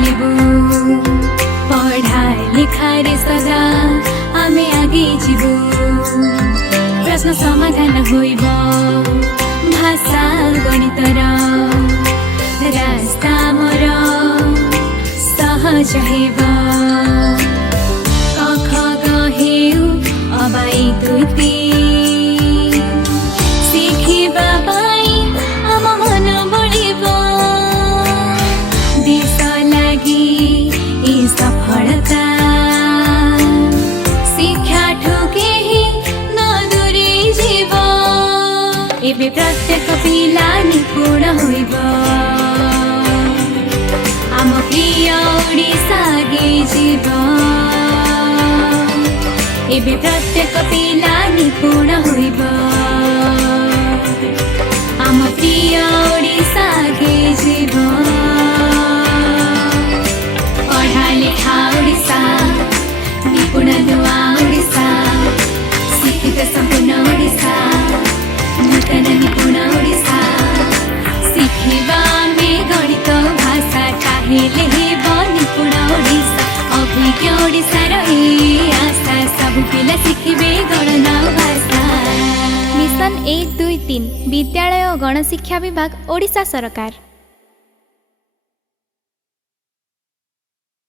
चलिबू पढ़ा लिखारे सदा आमे आगे जीवू प्रश्न समाधान होइब भाषा गणितर रास्ता मोर सहज हेब क ख ग हेउ अबाई दुई तीन शिखिबा पाई आम मन बढिब देश लागि यी सफलता शिक्षा ठोकेही नदूरी जीव एबे प्रत्येक पिला निपुण होइब आम प्रिय ओडिसा गे जीव एबे प्रत्येक पिला निपुण होइब आम प्रिय ओडिसा गे जीव पढ़ा लिखा ओडिसा निपुण दुआ ओडिसा शिक्षित सम्पूर्ण ओडिसा नूतन निपुण ओडिसा शिखिबा में गणित भाषा चाहिले हेब निपुण ओडिसा अभिज्ञ ओडिसा रही आशा सब पिला शिखिबे गणना भाषा। मिशन 1 2 3 विद्यालय और गणशिक्षा विभाग ओडिशा सरकार।